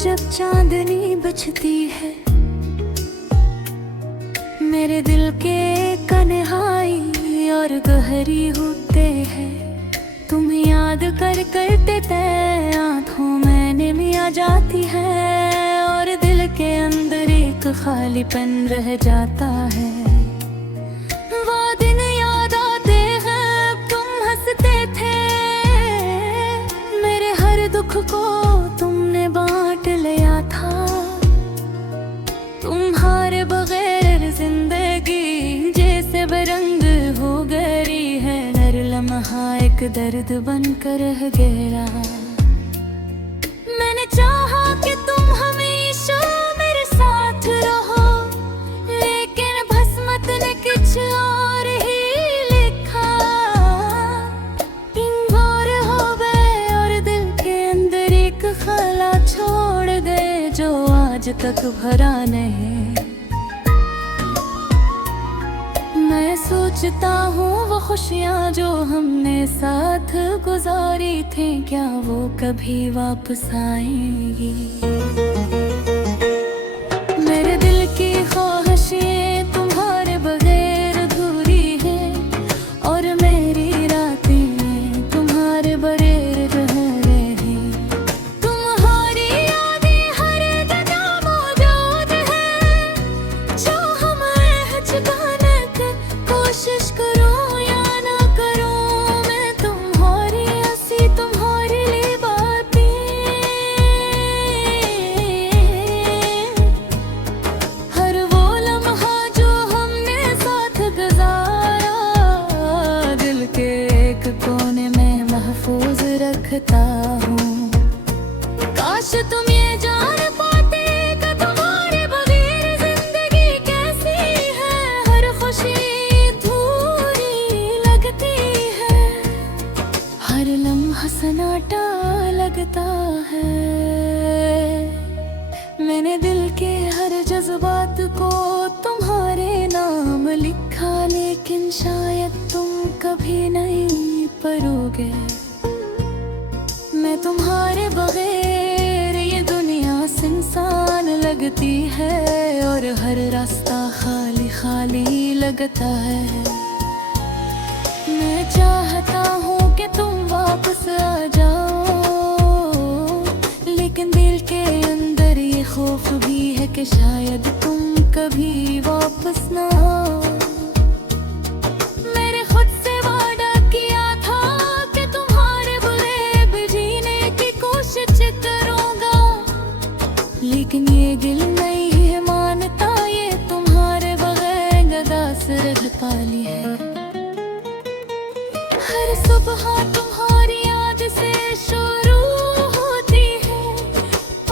जब चांदनी बचती है, मेरे दिल के कन्हाई और गहरी होते हैं। तुम याद कर करते तय आँखों में निमी आ जाती है, और दिल के अंदर एक खालीपन रह जाता है। वो दिन याद आते हैं, तुम हंसते थे, मेरे हर दुख को तुमने बांट लिया था। तुम्हारे बगैर जिंदगी जैसे बेरंग हो गई है, हर लम्हा एक दर्द बनकर रह गया। मैंने चाहा कि तुम हमेशा मेरे साथ रहो, लेकिन भस्मत ने कुछ और ही लिखा। पिंगोर हो गए और दिल के अंदर एक खला छोड़ गए, जो आज तक भरा नहीं। मैं सोचता हूँ वो खुशियाँ जो हमने साथ गुजारी थी, क्या वो कभी वापस आएंगी। मेरे दिल की ख्वाहिशें तुम्हारे बगैर अधूरी है, और मेरी रातें तुम्हारे बगैर रह रही। तुम्हारी यादें हर जगह मौजूद है, जो हम चुकाने की कोशिश करूं या ना करूं। मैं तुम्हारी हंसी तुम्हारे लिए बातें, हर वो लम्हा जो हमने साथ गुजारा, दिल के एक कोने में महफूज रखता हूँ। काश तुम ये जान पाते कि तुम्हारे बगैर जिंदगी कैसी है, हर खुशी हर लम्हा सन्नाटा लगता है। मैंने दिल के हर जज्बात को तुम्हारे नाम लिखा, लेकिन शायद तुम कभी नहीं पढ़ोगे। मैं तुम्हारे बगैर ये दुनिया सुनसान लगती है, और हर रास्ता खाली खाली लगता है। मैं चाहता हूँ कि तुम वापस आ जाओ, लेकिन दिल के अंदर ये खौफ भी है कि शायद तुम कभी वापस ना आओ। मैंने खुद से वादा किया था कि तुम्हारे बगैर जीने की कोशिश करूँगा, लेकिन ये दिल नहीं है मानता, ये तुम्हारे बगैर गदा सिर पाली है। हर सुबह तुम्हारी याद से शुरू होती है,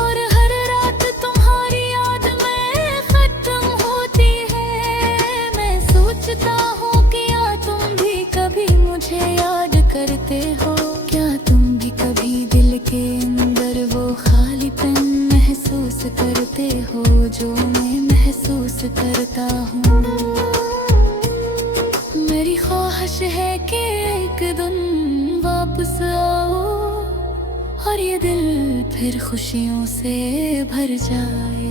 और हर रात तुम्हारी याद में खत्म होती है। मैं सोचता हूँ कि या तुम भी कभी मुझे याद करते हो, क्या तुम भी कभी दिल के अंदर वो खालीपन महसूस करते हो, जो मैं महसूस करता हूँ। मेरी ख्वाहिश है कि एक दिन वापस आओ, और ये दिल फिर खुशियों से भर जाए।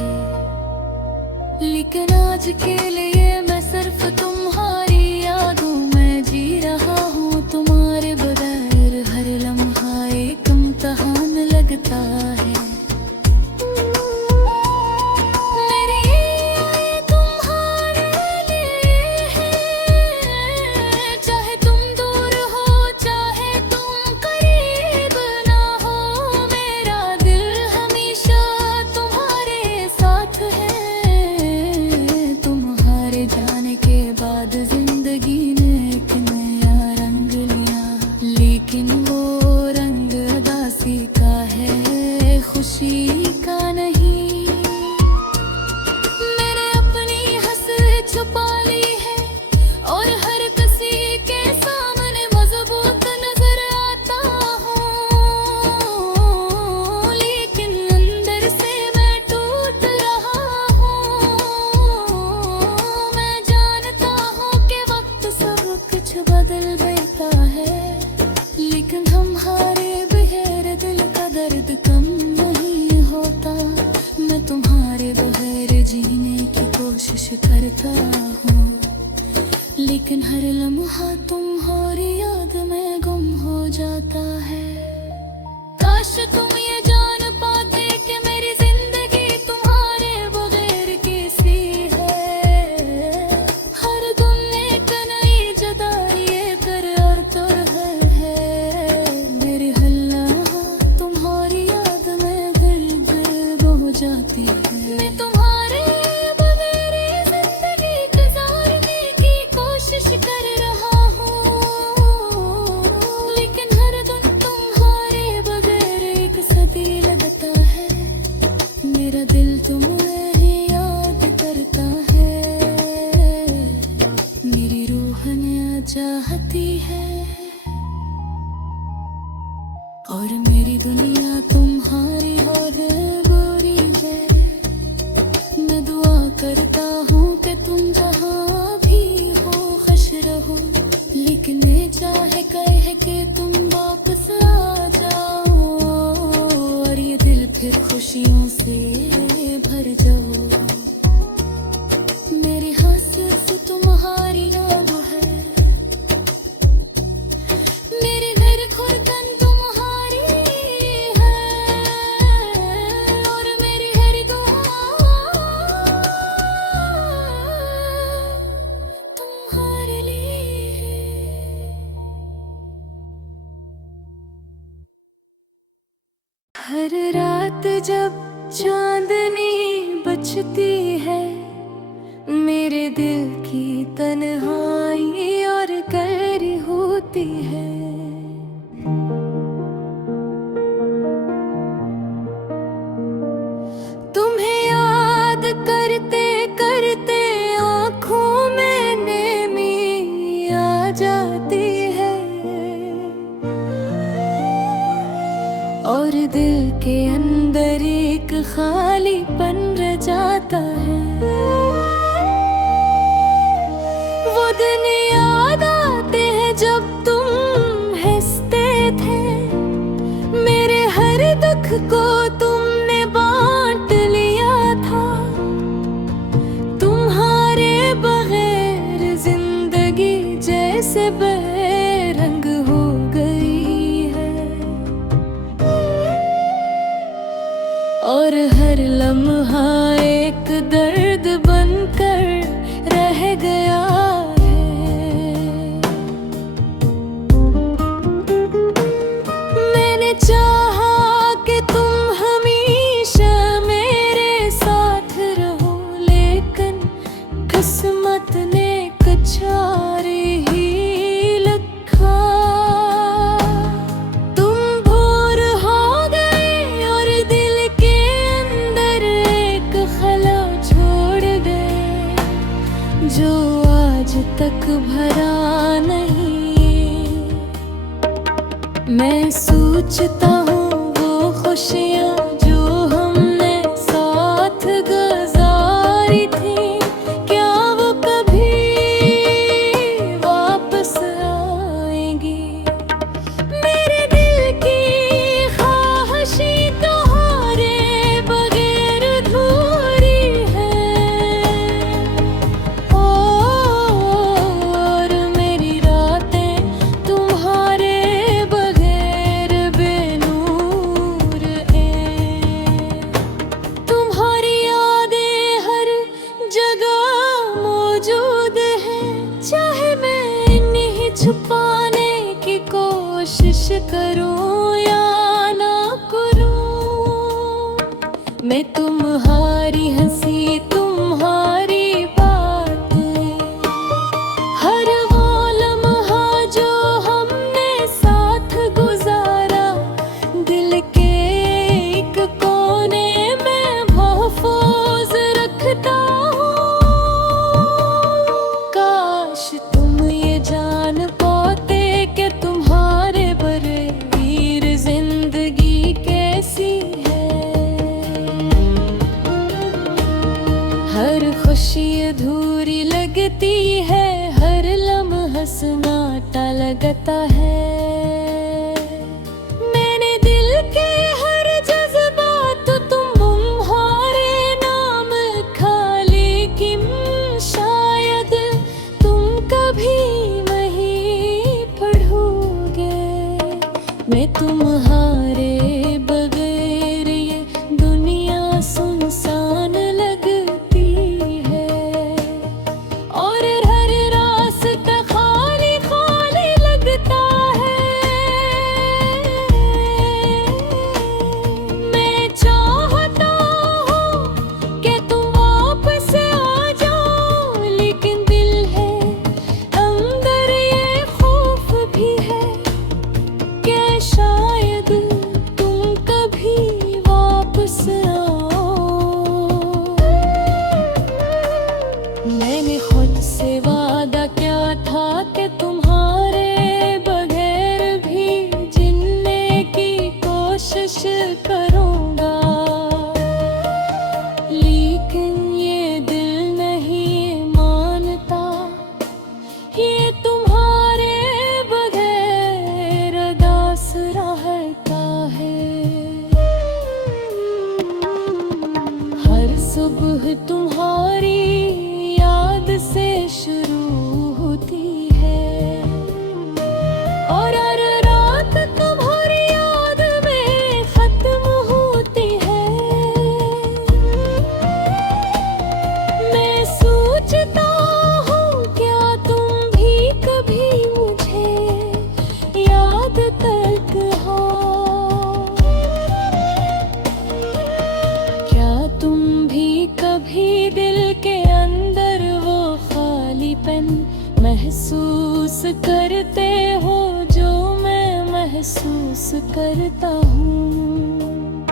लेकिन आज के लिए मैं सिर्फ तुम्हारी यादों में जी रहा हूँ। तुम्हारे बगैर हर लम्हा एक इम्तिहान लगता है। लेकिन वो रंग उदासी का है, खुशी का नहीं। मैंने अपनी हंसी छुपा ली है, और हर किसी के सामने मजबूत नजर आता हूँ, लेकिन अंदर से मैं टूट रहा हूँ। मैं जानता हूँ कि वक्त सब कुछ बदल देता है, लेकिन करता हूँ, लेकिन हर लम्हा तुम्हारी याद में गुम हो जाता है। काश तुम ये जान पाते कि मेरी जिंदगी तुम्हारे बगैर कैसी है। हर दिन एक नई जुदाई करार तो है। मेरी हर लम्हा तुम्हारी याद में गिर हो जाती है। मैं तुम्हारे बगैर जिंदगी गुजारने की कोशिश कर रहा हूँ, लेकिन हर दिन तुम्हारे बगैर एक सदी लगता है। मेरा दिल तुम्हें ही याद करता है, मेरी रूह में चाहती है, और मेरी दुनिया तुम्हारी और बुरी है। मैं दुआ करता हूँ कि तुम जहाँ भी हो खुश रहो, लेकिन ये चाहे कहे कि तुम वापस आ जाओ, और ये दिल फिर खुशियों से भर जाओ। मेरी हंस तुम्हारी याद है, मेरी धड़कन तुम्हारी है, और मेरी हर दुआ तुम्हारे लिए है। हर रात जब चांदनी बजती है, मेरे दिल की तन्हाई और गहरी होती है। तुम्हें याद करते करते आँखों में नमी आ जाती है, और दिल के अंदर एक खालीपन रह जाता है। वो दिन याद आते हैं जब तुम हंसते थे, मेरे हर दुख को तुमने बांट लिया था। तुम्हारे बगैर जिंदगी जैसे बेरंग हो गई है, और हर लम्हा एक दर्द बनकर रह गया है। मैंने चाहा कि तुम हमेशा मेरे साथ रहो, लेकिन किस्मत ने कुछ और ही लिखा। तुम भूर हो गए और दिल के अंदर एक खला छोड़ गए, जो आज तक भरा नहीं। मैं सोचता हूँ वो खुशियाँ जो हमने साथ गुजारी थी, क्या वो कभी वापस आएंगी। मेरे दिल की ख्वाहिशी तुम्हारे बगैर अधूरी है, और मेरी रातें तुम्हारे बगैर बेनूर हैं। तुम्हारी यादें हर जगह मौजूद हैं, चाहे मैं इन्हें छुपाने की कोशिश करूं या ना करूं। मैं तुम्हारी हंसी तुम्हारी बातें, हर वो लम्हा जो हमने साथ गुजारा, दिल के एक कोने में महफूज रखता हूँ। काश तुम ये जान पाते कि तुम्हारे बगैर जिंदगी कैसी है। हर खुशी अधूरी लगती है, हर लम्हा सन्नाटा लगता है। मैंने दिल के हर जज्बात तुम्हारे नाम खा, लेकिन महसूस करते हो जो मैं महसूस करता हूँ।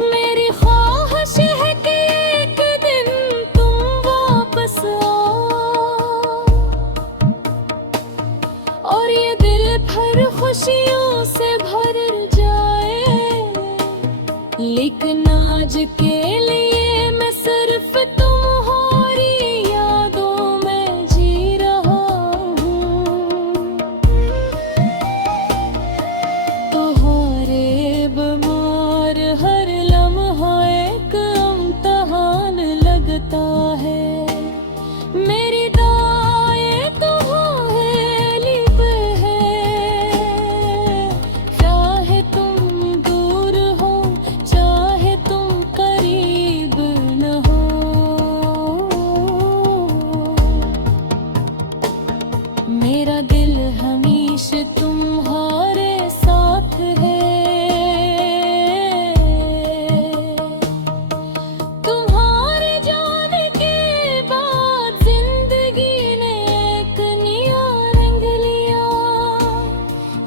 मेरी ख्वाहिश है कि एक दिन तुम वापस आओ और ये दिल भर खुशियों से भर जाए, लेकिन आज के लिए मैं सिर्फ तुम्हारी यादों में जी रहा हूँ। तुम्हारे बीमार हर लम्हा एक इम्तिहान लगता है। मेरी दाएं तुम्हारी पे है, चाहे तुम दूर हो चाहे तुम करीब न हो। मेरा दिल हमेशा तुम्हारे साथ है। तुम्हारे जाने के बाद जिंदगी ने एक नया रंग लिया,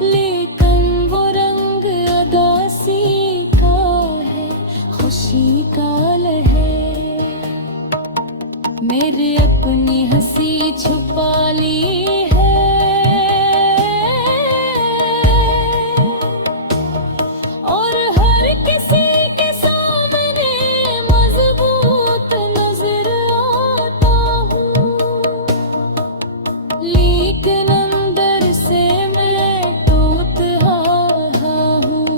लेकिन वो रंग उदासी का है, खुशी का है। मेरे अपनी हंसी छुपा ली है और हर किसी के सामने मजबूत नजर आता हूँ, लेकिन अंदर से मैं टूटा हूँ।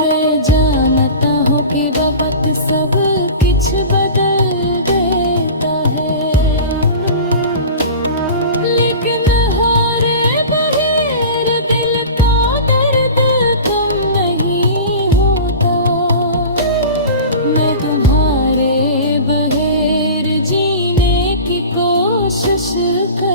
मैं जानता हूँ कि वक्त सब कुछ बदल देता है, लेकिन हर बगैर दिल का दर्द कम नहीं होता। मैं तुम्हारे बगैर जीने की कोशिश कर